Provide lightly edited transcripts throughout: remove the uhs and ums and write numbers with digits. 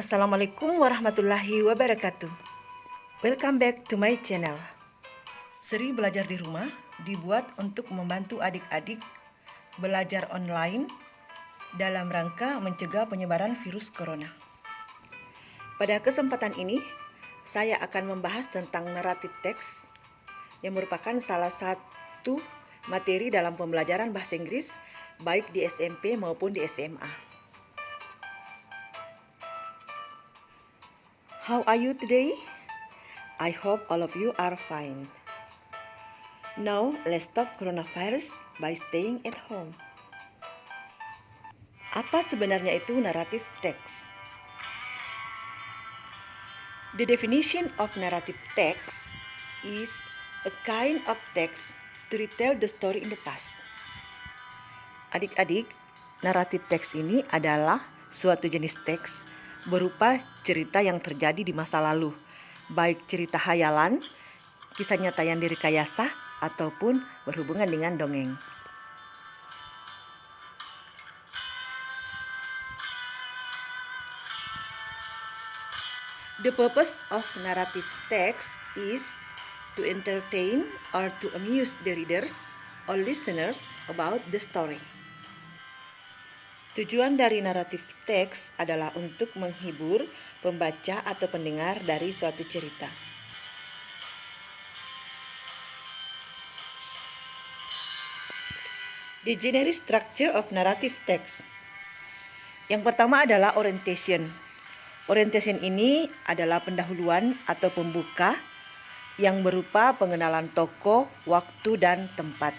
Assalamualaikum warahmatullahi wabarakatuh. Welcome back to my channel. Seri belajar di rumah dibuat untuk membantu adik-adik belajar online dalam rangka mencegah penyebaran virus corona. Pada kesempatan ini, saya akan membahas tentang naratif teks yang merupakan salah satu materi dalam pembelajaran bahasa Inggris baik di SMP maupun di SMA. How are you today? I hope all of you are fine. Now, let's stop coronavirus by staying at home. Apa sebenarnya itu naratif text? The definition of narrative text is a kind of text to retell the story in the past. Adik-adik, naratif teks ini adalah suatu jenis teks berupa cerita yang terjadi di masa lalu, baik cerita hayalan, kisah nyata yang direkayasa, ataupun berhubungan dengan dongeng. The purpose of narrative text is to entertain or to amuse the readers or listeners about the story. Tujuan dari naratif teks adalah untuk menghibur pembaca atau pendengar dari suatu cerita. The general structure of narrative text. Yang pertama adalah orientation. Orientation ini adalah pendahuluan atau pembuka yang berupa pengenalan tokoh, waktu, dan tempat.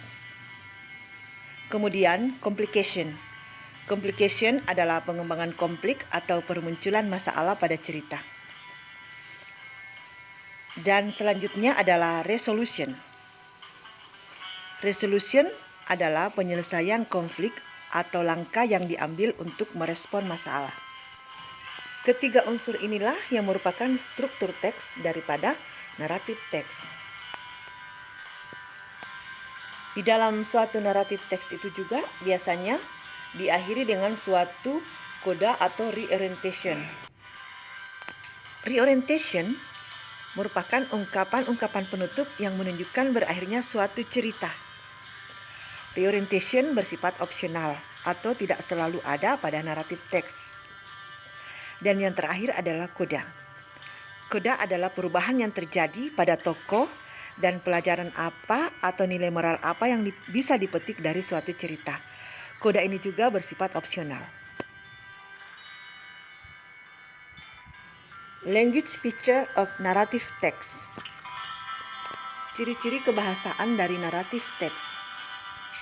Kemudian complication. Complication adalah pengembangan konflik atau permunculan masalah pada cerita. Dan selanjutnya adalah resolution. Resolution adalah penyelesaian konflik atau langkah yang diambil untuk merespon masalah. Ketiga unsur inilah yang merupakan struktur teks daripada naratif teks. Di dalam suatu naratif teks itu juga biasanya diakhiri dengan suatu koda atau reorientation. Reorientation merupakan ungkapan-ungkapan penutup yang menunjukkan berakhirnya suatu cerita. Reorientation bersifat opsional atau tidak selalu ada pada naratif teks. Dan yang terakhir adalah koda. Koda adalah perubahan yang terjadi pada tokoh dan pelajaran apa atau nilai moral apa yang bisa dipetik dari suatu cerita. Koda ini juga bersifat opsional. Language feature of narrative text. Ciri-ciri kebahasaan dari naratif text.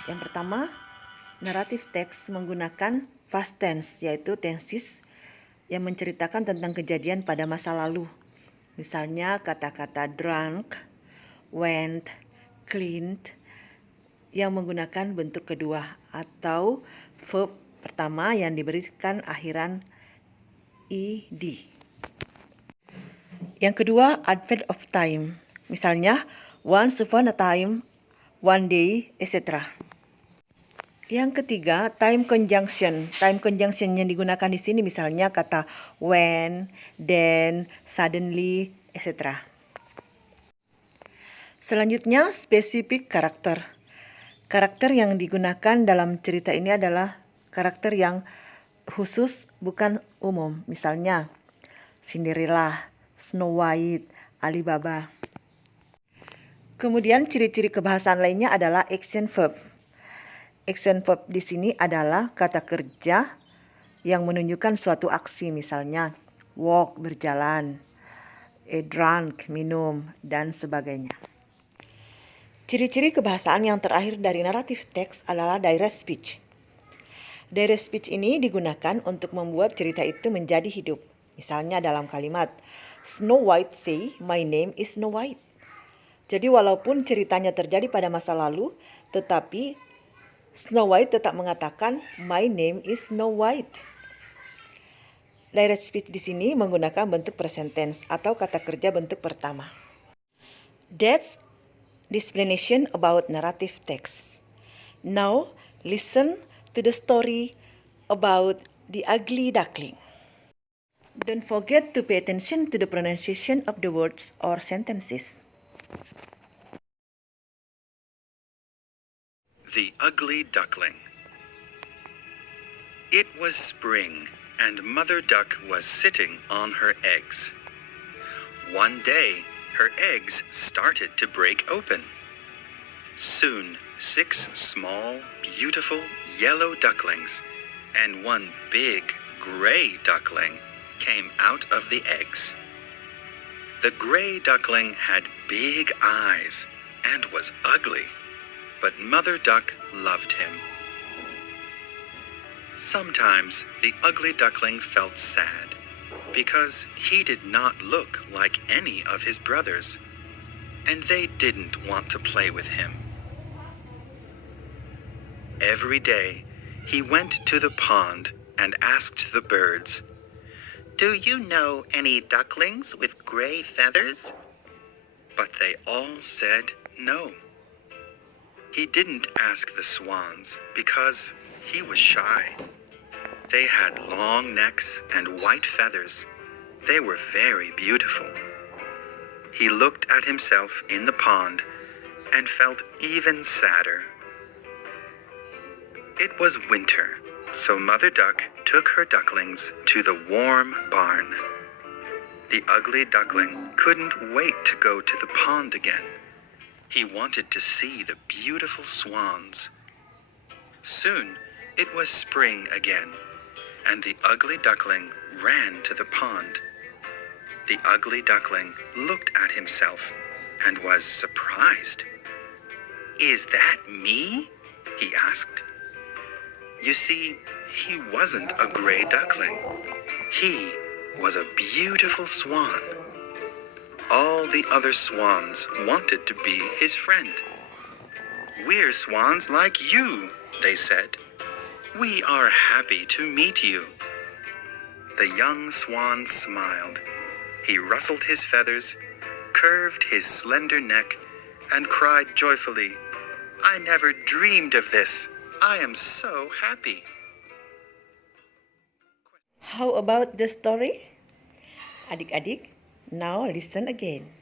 Yang pertama, naratif text menggunakan past tense, yaitu tenses yang menceritakan tentang kejadian pada masa lalu. Misalnya kata-kata drunk, went, cleaned, yang menggunakan bentuk kedua atau verb pertama yang diberikan akhiran ed. Yang kedua, advent of time. Misalnya, once upon a time, one day, etc. Yang ketiga, time conjunction. Time conjunction yang digunakan di sini misalnya kata when, then, suddenly, etc. Selanjutnya, specific karakter. Karakter yang digunakan dalam cerita ini adalah karakter yang khusus, bukan umum. Misalnya, Cinderella, Snow White, Alibaba. Kemudian ciri-ciri kebahasaan lainnya adalah action verb. Action verb di sini adalah kata kerja yang menunjukkan suatu aksi. Misalnya, walk, berjalan, drunk, minum, dan sebagainya. Ciri-ciri kebahasaan yang terakhir dari naratif teks adalah direct speech. Direct speech ini digunakan untuk membuat cerita itu menjadi hidup. Misalnya dalam kalimat, Snow White say, my name is Snow White. Jadi walaupun ceritanya terjadi pada masa lalu, tetapi Snow White tetap mengatakan, my name is Snow White. Direct speech di sini menggunakan bentuk present tense atau kata kerja bentuk pertama. That's the explanation about narrative text. Now, listen to the story about the ugly duckling. Don't forget to pay attention to the pronunciation of the words or sentences. The Ugly Duckling. It was spring, and Mother Duck was sitting on her eggs. One day, her eggs started to break open. Soon, 6 small, beautiful yellow ducklings and 1 big gray duckling came out of the eggs. The gray duckling had big eyes and was ugly, but Mother Duck loved him. Sometimes the ugly duckling felt sad because he did not look like any of his brothers, and they didn't want to play with him. Every day, he went to the pond and asked the birds, "Do you know any ducklings with gray feathers?" But they all said no. He didn't ask the swans because he was shy. They had long necks and white feathers. They were very beautiful. He looked at himself in the pond and felt even sadder. It was winter, so Mother Duck took her ducklings to the warm barn. The ugly duckling couldn't wait to go to the pond again. He wanted to see the beautiful swans. Soon, it was spring again, and the ugly duckling ran to the pond. The ugly duckling looked at himself and was surprised. "Is that me?" he asked. You see, he wasn't a gray duckling. He was a beautiful swan. All the other swans wanted to be his friend. "We're swans like you," they said. "We are happy to meet you." The young swan smiled. He rustled his feathers, curved his slender neck, and cried joyfully, "I never dreamed of this. I am so happy." How about the story? Adik-adik, now listen again.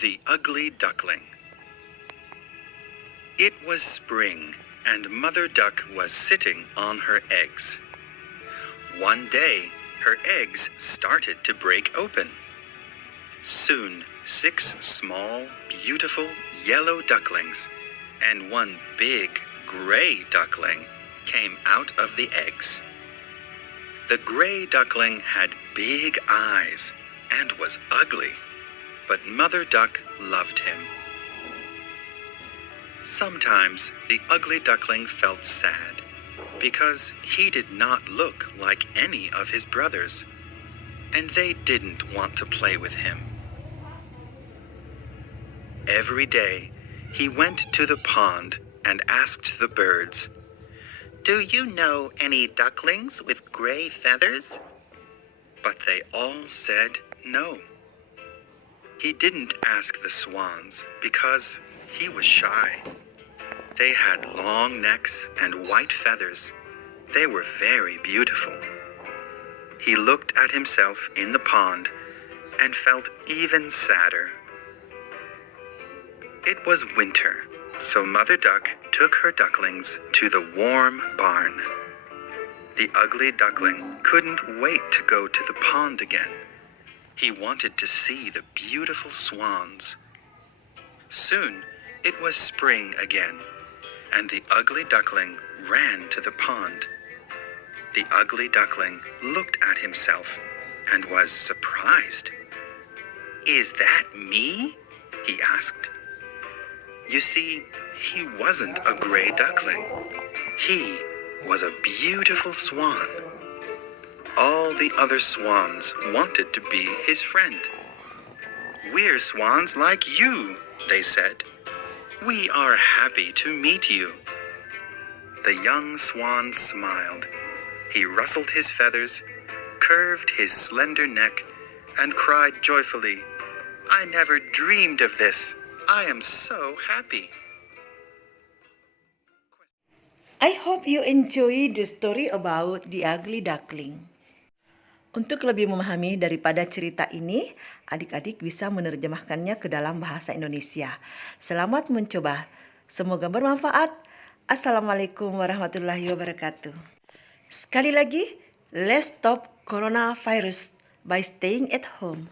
The Ugly Duckling. It was spring, and Mother Duck was sitting on her eggs. One day, her eggs started to break open. Soon, 6 small, beautiful yellow ducklings and 1 big gray duckling came out of the eggs. The gray duckling had big eyes and was ugly, but Mother Duck loved him. Sometimes the ugly duckling felt sad because he did not look like any of his brothers, and they didn't want to play with him. Every day, he went to the pond and asked the birds, "Do you know any ducklings with gray feathers?" But they all said no. He didn't ask the swans because he was shy. They had long necks and white feathers. They were very beautiful. He looked at himself in the pond and felt even sadder. It was winter, so Mother Duck took her ducklings to the warm barn. The ugly duckling couldn't wait to go to the pond again. He wanted to see the beautiful swans. Soon, it was spring again, and the ugly duckling ran to the pond. The ugly duckling looked at himself and was surprised. "Is that me?" he asked. You see, he wasn't a gray duckling. He was a beautiful swan. All the other swans wanted to be his friend. "We're swans like you," they said. "We are happy to meet you." The young swan smiled. He rustled his feathers, curved his slender neck, and cried joyfully, "I never dreamed of this. I am so happy." I hope you enjoy the story about the ugly duckling. Untuk lebih memahami daripada cerita ini, adik-adik bisa menerjemahkannya ke dalam bahasa Indonesia. Selamat mencoba. Semoga bermanfaat. Assalamualaikum warahmatullahi wabarakatuh. Sekali lagi, let's stop coronavirus by staying at home.